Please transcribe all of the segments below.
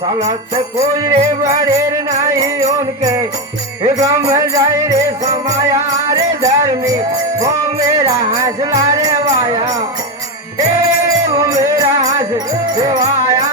सलत कोई रे बड़ेर नहीं उनके गम जाए रे समाया रे धर्मी वो मेरा हंसला रे वाया वो मेरा हंस वाया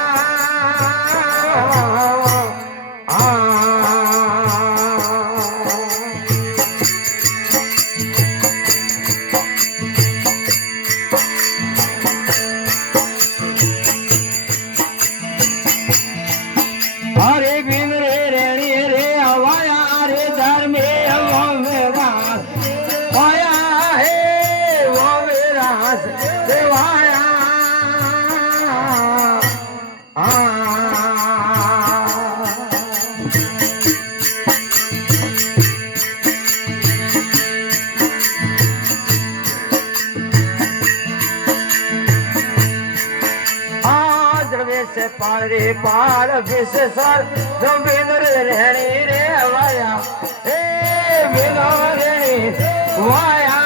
पारे पार विशेषर जो बिंदु रहनी रे वाया हे बिंदु रहनी वाया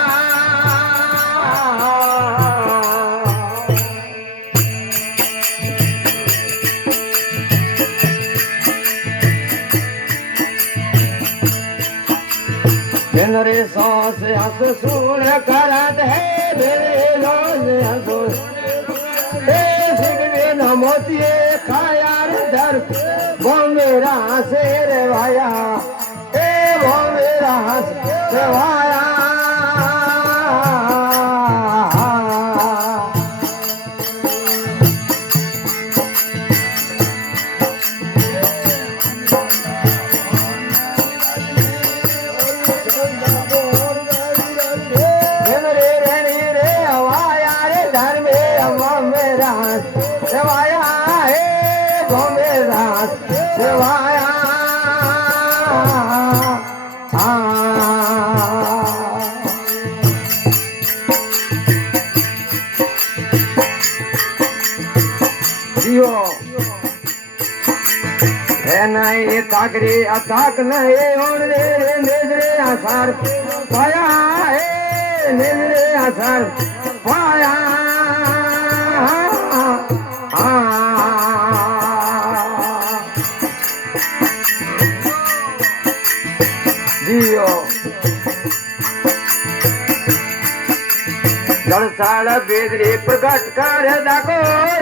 बिंदु रे सांस हंस सुन करत है मेरे सांस हंस मोतिये खाया रे धर वो मेरा शेर भाया वो मेरा भाया नहीं ताकरे अताक नहीं और रे नेजरे आसार पाया है नेजरे आसार पाया जियो जलसाड़ बेदरे प्रकट कर दाको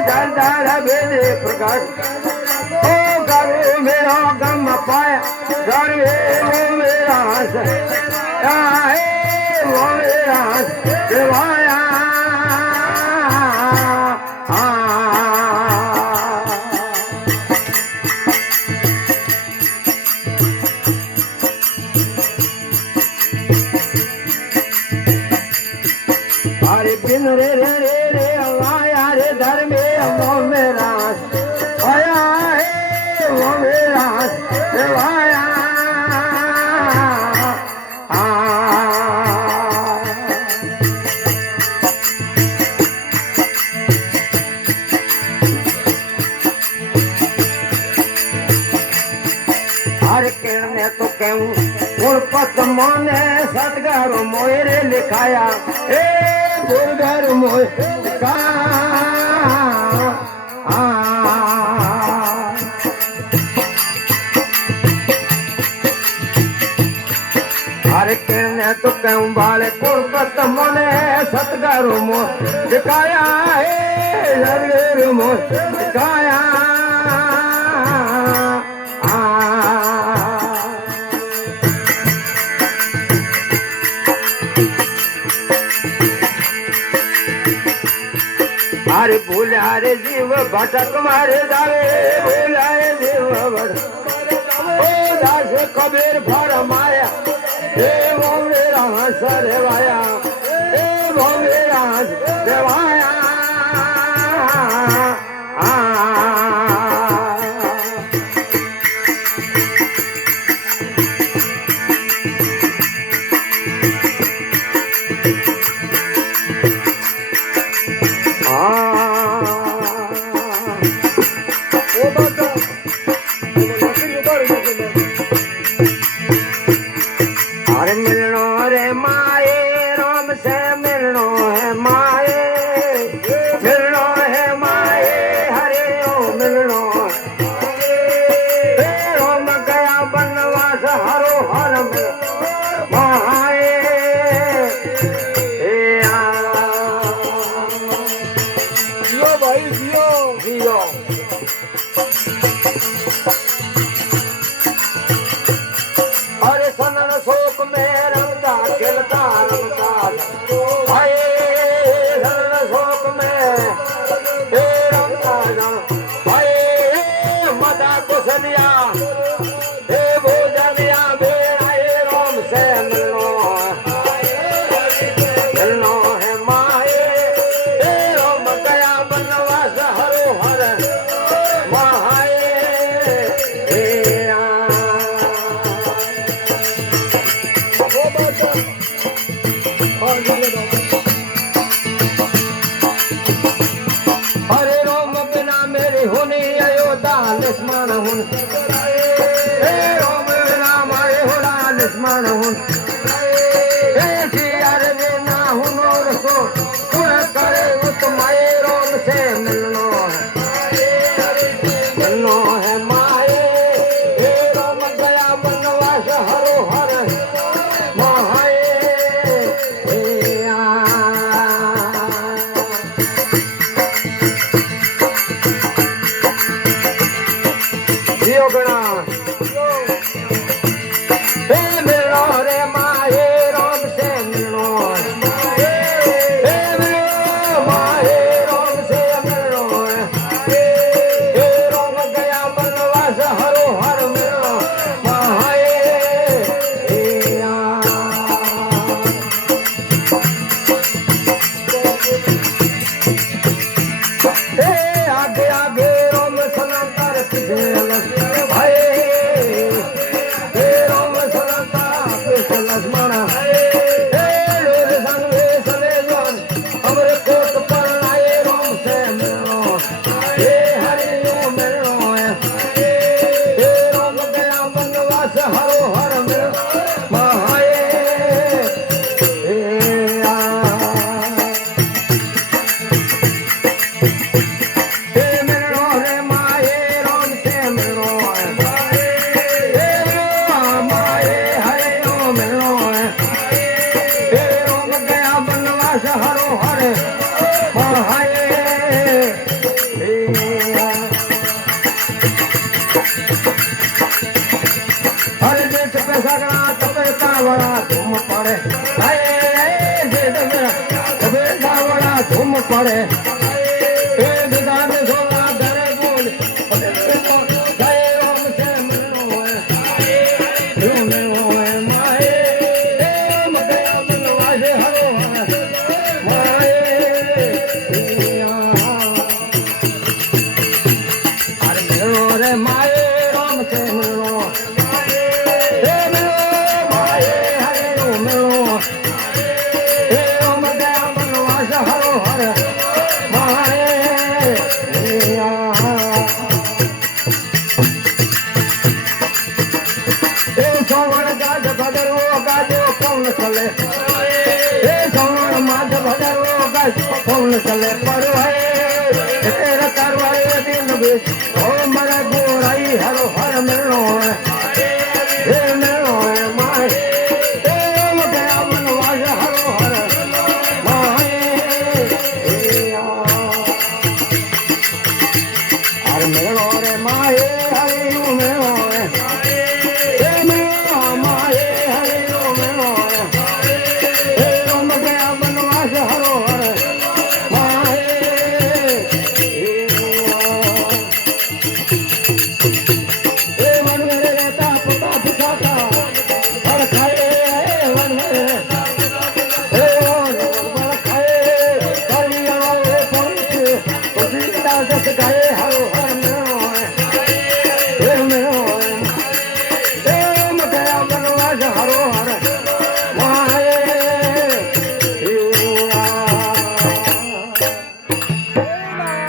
जलसाड़ बेदरे प्रकट मेरा गम पाया गर्वे वो मेरा वो मेरा देवाया अरे बिन रे रे रे रे आया रे धर्मे वो मेरा आया वो मेरा देवाया हर किरण में तो कहूँ गुरपत मोने सतगर मोरे लिखाया गुरगर मोह लिखाया हर किरण तो कहूँ बाले गुरपत मोने सतगर मोह लिखाया सतगर मोह लिखाया अरे भूला रे जीव भटक मारे जावे भूला रे जीव भटक ओ दास कबीर फरमाया हे वो मेरा हंसर वाया हे वो मेरा देवाया अरे मिलनो रे माए राम से मिलनो है माए मिलनो है माए हरे ओ मिलनो जियो भाई जियो जियो अरे सनन शोक में रंगा खिलता रमता भाई सनन शोक में रंगा भाई मदा कुसनिया भोजनिया बेड़ा राम से मिलनो है माए राम गया बनवास हरो हर महाए हरे राम बिना मेरी होनी अयोध्या लक्ष्मण हुन हे राम बिना मारे होना लक्ष्मण हुन हे सिया रे ना हुन और सो कुण करे उत्तमाए राम से मिलनो है माए हे राम गया बनवास हरो हर महाए जियो गणा हे मिलो रे माए राम से मिलो हे मिलो माए राम से मिलो हे राम गया बनवास हरो हर मिलो माए हे आगे आगे राम सनातर तुझे भाई हे राम सनाता कृष्ण लक्ष्मण हे लोग संग सने जन हमरे कोट पर आए राम से मिलो हे हरि मिलो हे राम गया बनवास हरो हर मिलो महाए हरो हरे महाए हरे देश पे सगड़ा तबे का बड़ा धूम पड़े तबे का बड़ा धूम पड़े विधान सोना धरे बोल जय राम से मिलो है माए राम गया बनवास हरो रे माए राम से मिलो हे मिलो माए हरे मिलो हे राम गया बनवास हरो हर माए हे सोवण गाज भदरो गाजो कौन चले हे सोवण माध भदरो गाज कौन चले पर है तेरा करवाए दिन भी ओ मरे गोराई हरो